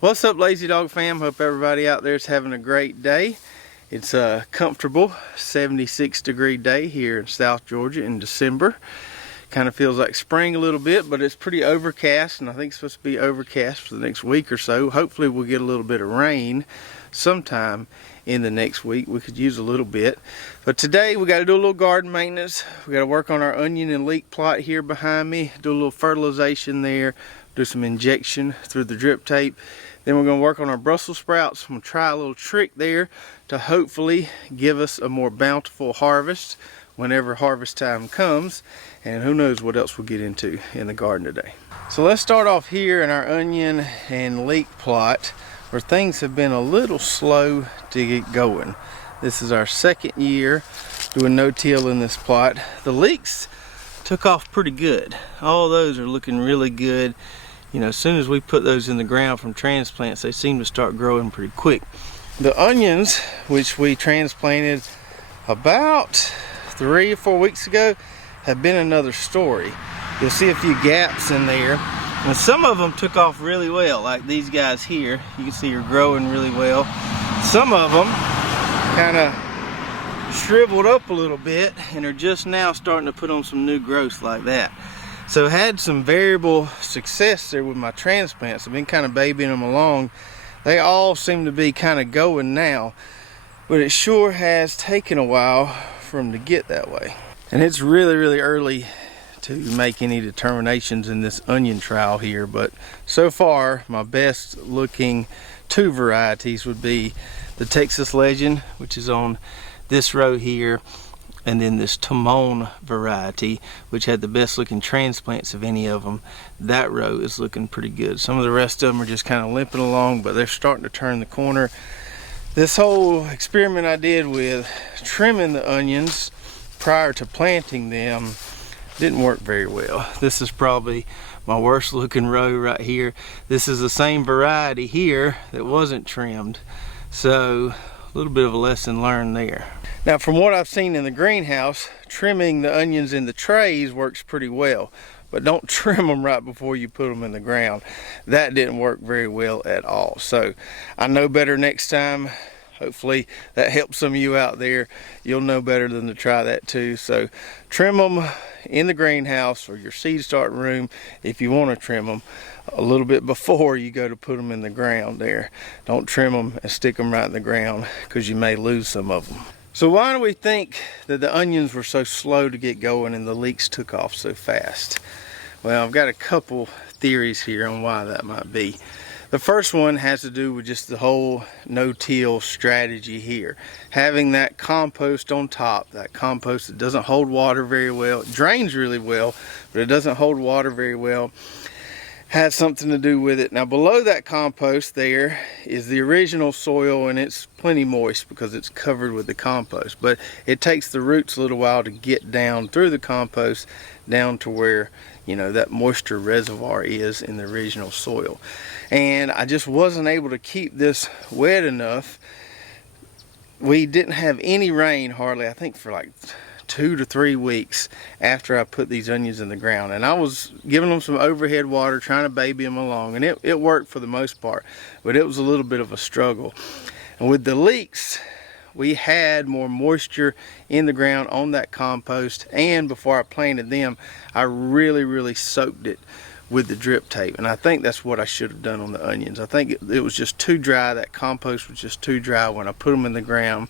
What's up, Lazy Dog fam? Hope everybody out there is having a great day. It's a comfortable 76-degree day here in South Georgia in December. Kind of feels like spring a little bit, but it's pretty overcast, and I think it's supposed to be overcast for the next week or so. Hopefully we'll get a little bit of rain sometime in the next week. We could use a little bit. But today we got to do a little garden maintenance. We got to work on our onion and leek plot here behind me, do a little fertilization there, do some injection through the drip tape. Then we're going to work on our Brussels sprouts. I'm going to try a little trick there to hopefully give us a more bountiful harvest whenever harvest time comes. And who knows what else we'll get into in the garden today. So let's start off here in our onion and leek plot where things have been a little slow to get going. This is our second year doing no-till in this plot. The leeks took off pretty good. All those are looking really good. You know, as soon as we put those in the ground from transplants, they seem to start growing pretty quick. The onions, which we transplanted about 3 or 4 weeks ago, have been another story. You'll see a few gaps in there. And some of them took off really well, like these guys here. You can see are growing really well. Some of them kind of shriveled up a little bit and are just now starting to put on some new growth like that. So had some variable success there with my transplants. I've been kind of babying them along. They all seem to be kind of going now, but it sure has taken a while for them to get that way. And it's really early to make any determinations in this onion trial here, but so far my best looking 2 varieties would be the Texas Legend, which is on this row here, and then this Timon variety, which had the best looking transplants of any of them. That row is looking pretty good. Some of the rest of them are just kind of limping along, but they're starting to turn the corner. This whole experiment I did with trimming the onions prior to planting them didn't work very well. This is probably my worst looking row right here. This is the same variety here that wasn't trimmed. So a little bit of a lesson learned there. Now, from what I've seen in the greenhouse, trimming the onions in the trays works pretty well, but don't trim them right before you put them in the ground. That didn't work very well at all. So I know better next time. Hopefully that helps some of you out there. You'll know better than to try that too. So trim them in the greenhouse or your seed starting room if you want to trim them a little bit before you go to put them in the ground there. Don't trim them and stick them right in the ground because you may lose some of them. So why do we think that the onions were so slow to get going and the leeks took off so fast? Well, I've got a couple theories here on why that might be. The first one has to do with just the whole no-till strategy here. Having that compost on top, that compost that doesn't hold water very well, it drains really well, but it doesn't hold water very well, has something to do with it. Now below that compost there is the original soil, and it's plenty moist because it's covered with the compost, but it takes the roots a little while to get down through the compost down to where, you know, that moisture reservoir is in the original soil. And I just wasn't able to keep this wet enough. We didn't have any rain hardly, I think for like 2 to 3 weeks after I put these onions in the ground, and I was giving them some overhead water, trying to baby them along, and it worked for the most part, but it was a little bit of a struggle. And with the leeks, we had more moisture in the ground on that compost, and before I planted them, I really soaked it with the drip tape, and I think that's what I should have done on the onions. I think it was just too dry. That compost was just too dry when I put them in the ground,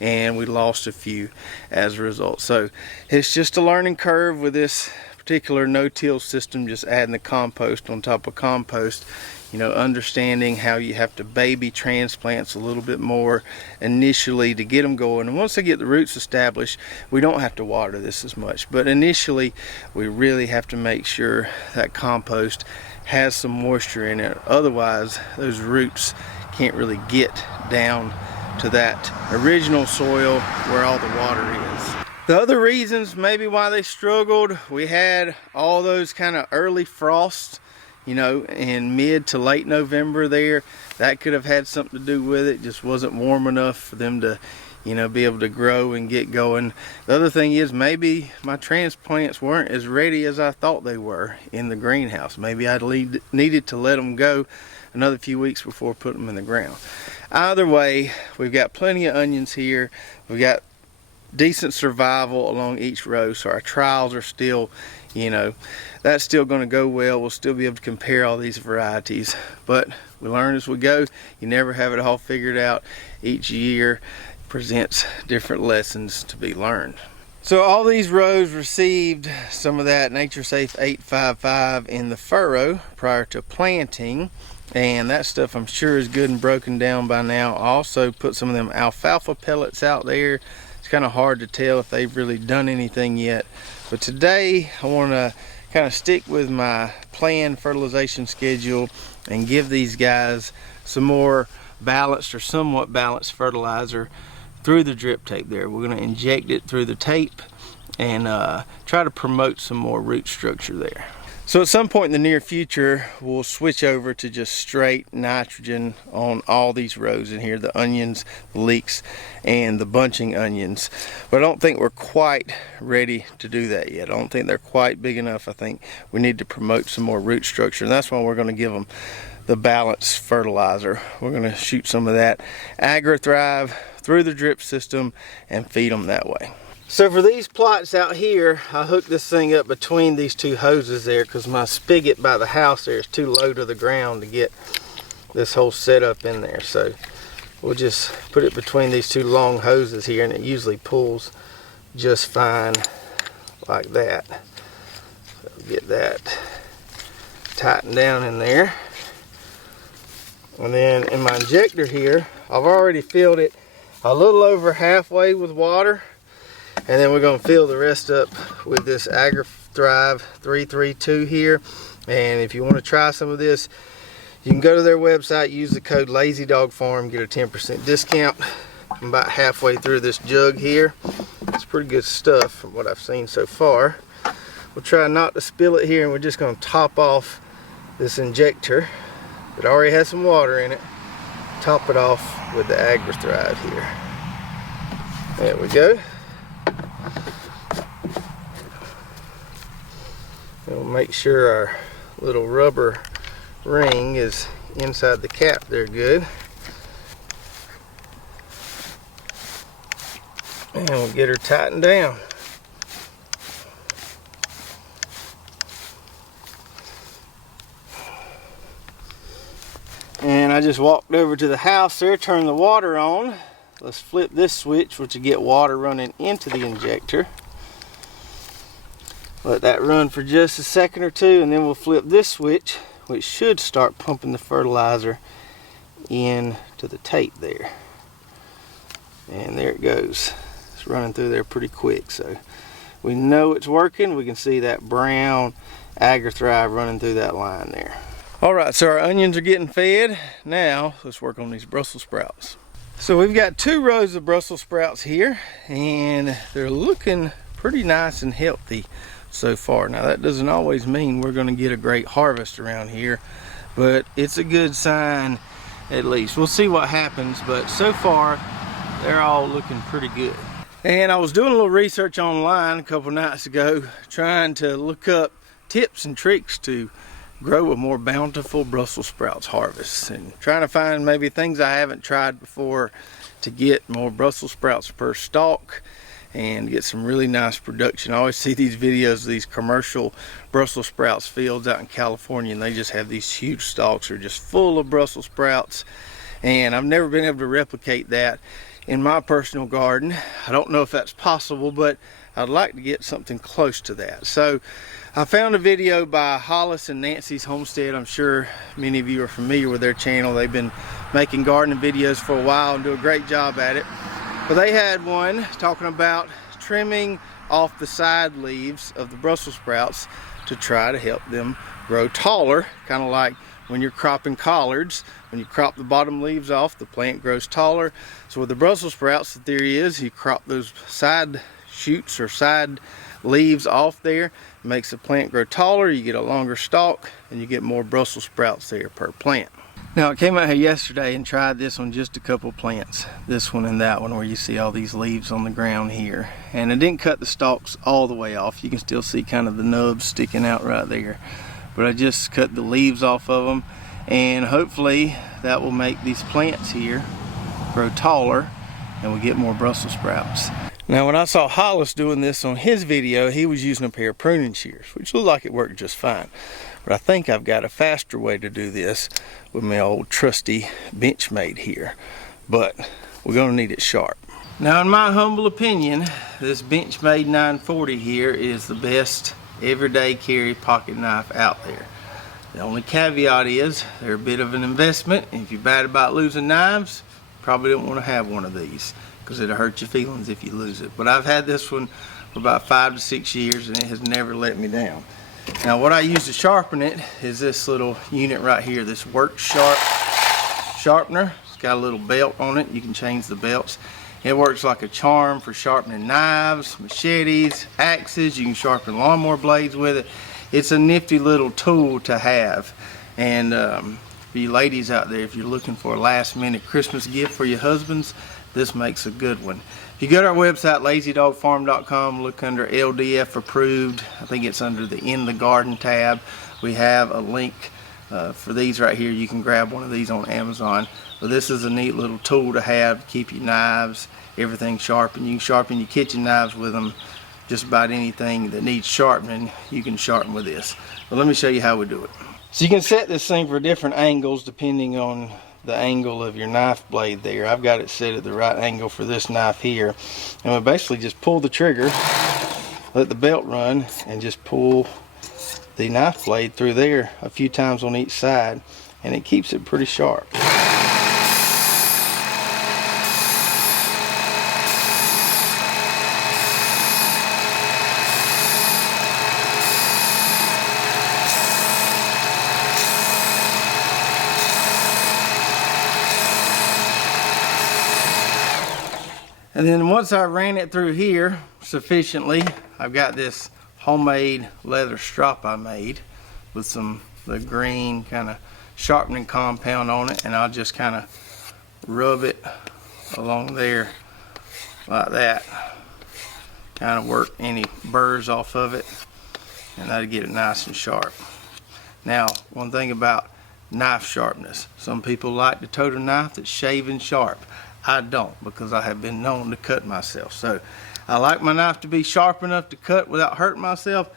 and we lost a few as a result. So it's just a learning curve with this particular no-till system, just adding the compost on top of compost. You know, understanding how you have to baby transplants a little bit more initially to get them going. And once they get the roots established, we don't have to water this as much. But initially, we really have to make sure that compost has some moisture in it. Otherwise, those roots can't really get down to that original soil where all the water is. The other reasons maybe why they struggled, we had all those kind of early frosts, you know, in mid to late November there. That could have had something to do with it. Just wasn't warm enough for them to, you know, be able to grow and get going. The other thing is maybe my transplants weren't as ready as I thought they were in the greenhouse. Maybe I needed to let them go another few weeks before putting them in the ground. Either way, we've got plenty of onions here. We've got decent survival along each row, so our trials are still, you know, that's still going to go well. We'll still be able to compare all these varieties, but we learn as we go. You never have it all figured out. Each year presents different lessons to be learned. So all these rows received some of that Nature Safe 855 in the furrow prior to planting, and that stuff I'm sure is good and broken down by now. I also put some of them alfalfa pellets out there. It's kind of hard to tell if they've really done anything yet, but today I want to kind of stick with my planned fertilization schedule and give these guys some more balanced or somewhat balanced fertilizer through the drip tape there. We're going to inject it through the tape and try to promote some more root structure there. So at some point in the near future, we'll switch over to just straight nitrogen on all these rows in here, the onions, the leeks, and the bunching onions. But I don't think we're quite ready to do that yet. I don't think they're quite big enough. I think we need to promote some more root structure, and that's why we're going to give them the balanced fertilizer. We're going to shoot some of that AgriThrive through the drip system and feed them that way. So for these plots out here, I hooked this thing up between these two hoses there because my spigot by the house there is too low to the ground to get this whole setup in there. So we'll just put it between these two long hoses here, and it usually pulls just fine like that. So get that tightened down in there. And then in my injector here, I've already filled it a little over halfway with water. And then we're going to fill the rest up with this AgriThrive 332 here. And if you want to try some of this, you can go to their website, use the code LazyDogFarm, get a 10% discount. I'm about halfway through this jug here. It's pretty good stuff from what I've seen so far. We'll try not to spill it here, and we're just going to top off this injector that already has some water in it. Top it off with the AgriThrive here. There we go. We'll make sure our little rubber ring is inside the cap there good. And we'll get her tightened down. And I just walked over to the house there, turned the water on. Let's flip this switch, which will get water running into the injector. Let that run for just a second or two, and then we'll flip this switch, which should start pumping the fertilizer into the tape there. And there it goes. It's running through there pretty quick, so we know it's working. We can see that brown AgriThrive running through that line there. Alright, so our onions are getting fed. Now let's work on these Brussels sprouts. So we've got 2 rows of Brussels sprouts here, and they're looking pretty nice and healthy so far. Now that doesn't always mean we're going to get a great harvest around here, but it's a good sign at least. We'll see what happens, but so far they're all looking pretty good. And I was doing a little research online a couple nights ago, trying to look up tips and tricks to grow a more bountiful Brussels sprouts harvest, and trying to find maybe things I haven't tried before to get more Brussels sprouts per stalk and get some really nice production. I always see these videos of these commercial Brussels sprouts fields out in California, and they just have these huge stalks that are just full of Brussels sprouts, and I've never been able to replicate that in my personal garden. I don't know if that's possible, but I'd like to get something close to that. So I found a video by Hollis and Nancy's Homestead. I'm sure many of you are familiar with their channel. They've been making gardening videos for a while and do a great job at it. But they had one talking about trimming off the side leaves of the Brussels sprouts to try to help them grow taller, kind of like when you're cropping collards. When you crop the bottom leaves off, the plant grows taller. So with the Brussels sprouts, the theory is you crop those side shoots or side leaves off there, it makes the plant grow taller, you get a longer stalk, and you get more Brussels sprouts there per plant. Now I came out here yesterday and tried this on just a couple plants, this one and that one, where you see all these leaves on the ground here, and I didn't cut the stalks all the way off. You can still see kind of the nubs sticking out right there, but I just cut the leaves off of them, and hopefully that will make these plants here grow taller and we'll get more Brussels sprouts. Now when I saw Hollis doing this on his video, he was using a pair of pruning shears, which looked like it worked just fine. But I think I've got a faster way to do this with my old trusty Benchmade here. But we're gonna need it sharp. Now in my humble opinion, this Benchmade 940 here is the best everyday carry pocket knife out there. The only caveat is they're a bit of an investment, and if you're bad about losing knives, you probably don't want to have one of these, because it'll hurt your feelings if you lose it. But I've had this one for about 5 to 6 years and it has never let me down. Now what I use to sharpen it is this little unit right here, this Work Sharp sharpener. It's got a little belt on it. You can change the belts. It works like a charm for sharpening knives, machetes, axes. You can sharpen lawnmower blades with it. It's a nifty little tool to have. And for you ladies out there, if you're looking for a last minute Christmas gift for your husbands, this makes a good one. If you go to our website, lazydogfarm.com, look under LDF approved. I think it's under the In the Garden tab. We have a link for these right here. You can grab one of these on Amazon. But this is a neat little tool to have to keep your knives, everything sharpened. You can sharpen your kitchen knives with them. Just about anything that needs sharpening, you can sharpen with this. But let me show you how we do it. So you can set this thing for different angles depending on the angle of your knife blade there. I've got it set at the right angle for this knife here. And we basically just pull the trigger, let the belt run, and just pull the knife blade through there a few times on each side, and it keeps it pretty sharp. And then once I ran it through here sufficiently, I've got this homemade leather strop I made with the green kind of sharpening compound on it, and I'll just kind of rub it along there like that. Kind of work any burrs off of it, and that'll get it nice and sharp. Now, one thing about knife sharpness, some people like to tote a knife that's shaving sharp. I don't, because I have been known to cut myself. So I like my knife to be sharp enough to cut without hurting myself,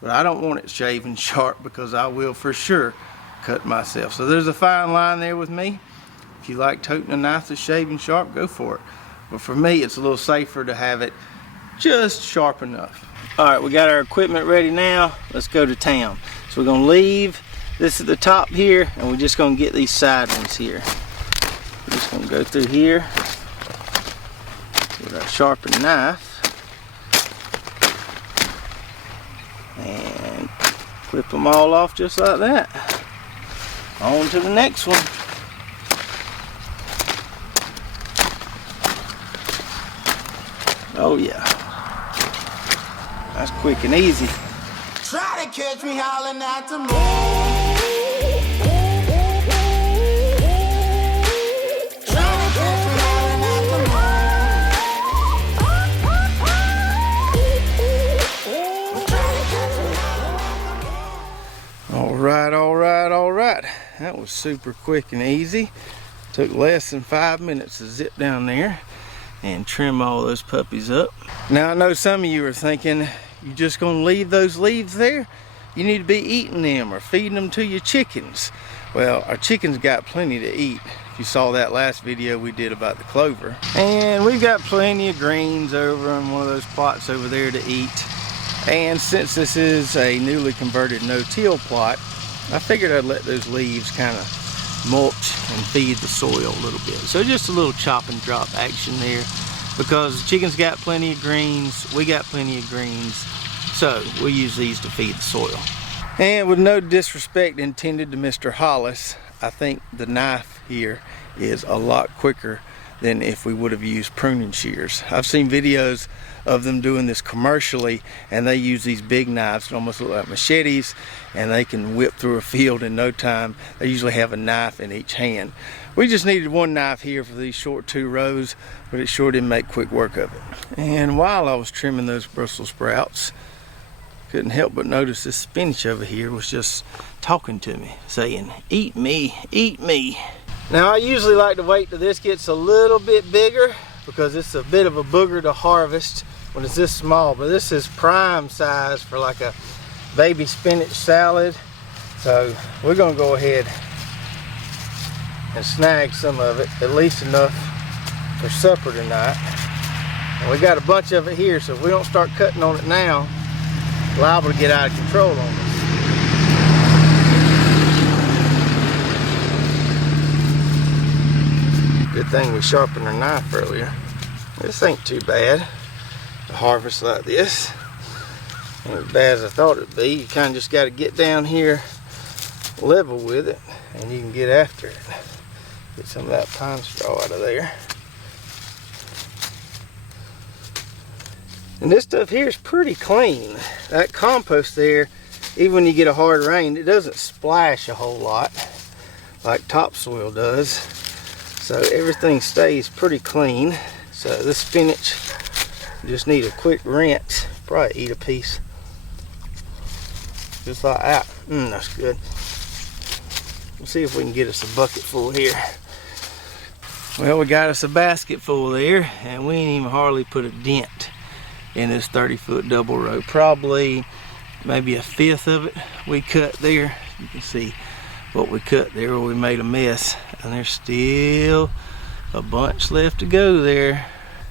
but I don't want it shaving sharp, because I will for sure cut myself. So there's a fine line there with me. If you like toting a knife that's shaving sharp, go for it. But for me, it's a little safer to have it just sharp enough. All right, we got our equipment ready now. Let's go to town. So we're gonna leave this at the top here, and we're just gonna get these side ones here. We're just going to go through here with our sharpened knife and clip them all off just like that. On to the next one. Oh yeah, that's quick and easy. Try to catch me howling at the moon. All right. That was super quick and easy. Took less than 5 minutes to zip down there and trim all those puppies up. Now I know some of you are thinking, you just gonna leave those leaves there? You need to be eating them or feeding them to your chickens. Well, our chickens got plenty to eat. If you saw that last video we did about the clover. And we've got plenty of greens over in one of those plots over there to eat. And since this is a newly converted no-till plot, I figured I'd let those leaves kind of mulch and feed the soil a little bit. So just a little chop and drop action there, because the chickens got plenty of greens, we got plenty of greens, so we'll use these to feed the soil. And with no disrespect intended to Mr. Hollis, I think the knife here is a lot quicker than if we would have used pruning shears. I've seen videos of them doing this commercially, and they use these big knives that almost look like machetes, and they can whip through a field in no time. They usually have a knife in each hand. We just needed one knife here for these short 2 rows, but it sure didn't make quick work of it. And while I was trimming those Brussels sprouts, couldn't help but notice this spinach over here was just talking to me, saying, "Eat me, eat me." Now I usually like to wait till this gets a little bit bigger because it's a bit of a booger to harvest when it's this small, but this is prime size for like a baby spinach salad. So we're gonna go ahead and snag some of it, at least enough for supper tonight. And we got a bunch of it here, so if we don't start cutting on it now, it's liable to get out of control on us. Good thing we sharpened our knife earlier. This ain't too bad to harvest like this. Ain't as bad as I thought it'd be. You kind of just got to get down here level with it and you can get after it. Get some of that pine straw out of there. And this stuff here is pretty clean. That compost there, even when you get a hard rain, it doesn't splash a whole lot like topsoil does. So everything stays pretty clean. So this spinach just need a quick rinse. Probably eat a piece. Just like that. That's good. Let's see if we can get us a bucket full here. Well, we got us a basket full there, and we ain't even hardly put a dent in this 30-foot double row. Probably maybe a fifth of it we cut there. You can see what we cut there where we made a mess, and there's still a bunch left to go there.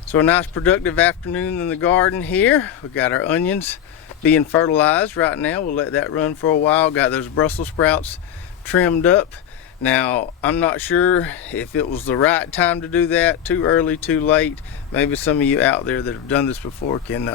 So a nice productive afternoon in the garden here. We got our onions being fertilized right now. We'll let that run for a while. Got those Brussels sprouts trimmed up. Now, I'm not sure if it was the right time to do that, too early, too late. Maybe some of you out there that have done this before can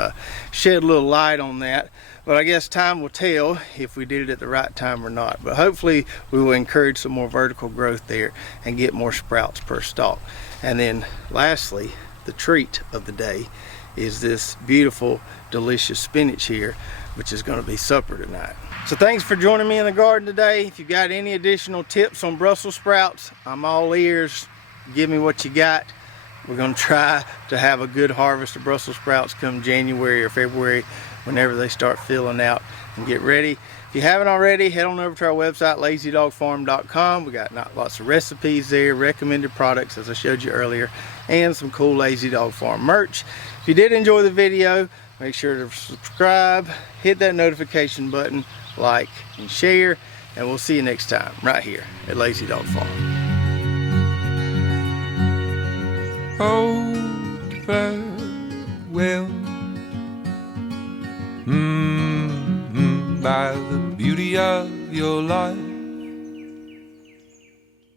shed a little light on that. But I guess time will tell if we did it at the right time or not. But hopefully we will encourage some more vertical growth there and get more sprouts per stalk. And then lastly, the treat of the day is this beautiful, delicious spinach here, which is going to be supper tonight. So thanks for joining me in the garden today. If you got any additional tips on Brussels sprouts, I'm all ears. Give me what you got. We're going to try to have a good harvest of Brussels sprouts come January or February, whenever they start filling out, and get ready. If you haven't already, head on over to our website, lazydogfarm.com. We got lots of recipes there, recommended products as I showed you earlier, and some cool Lazy Dog Farm merch. If you did enjoy the video, make sure to subscribe, hit that notification button, like and share, and we'll see you next time right here at Lazy Dog Farm. Oh, farewell, by the beauty of your life.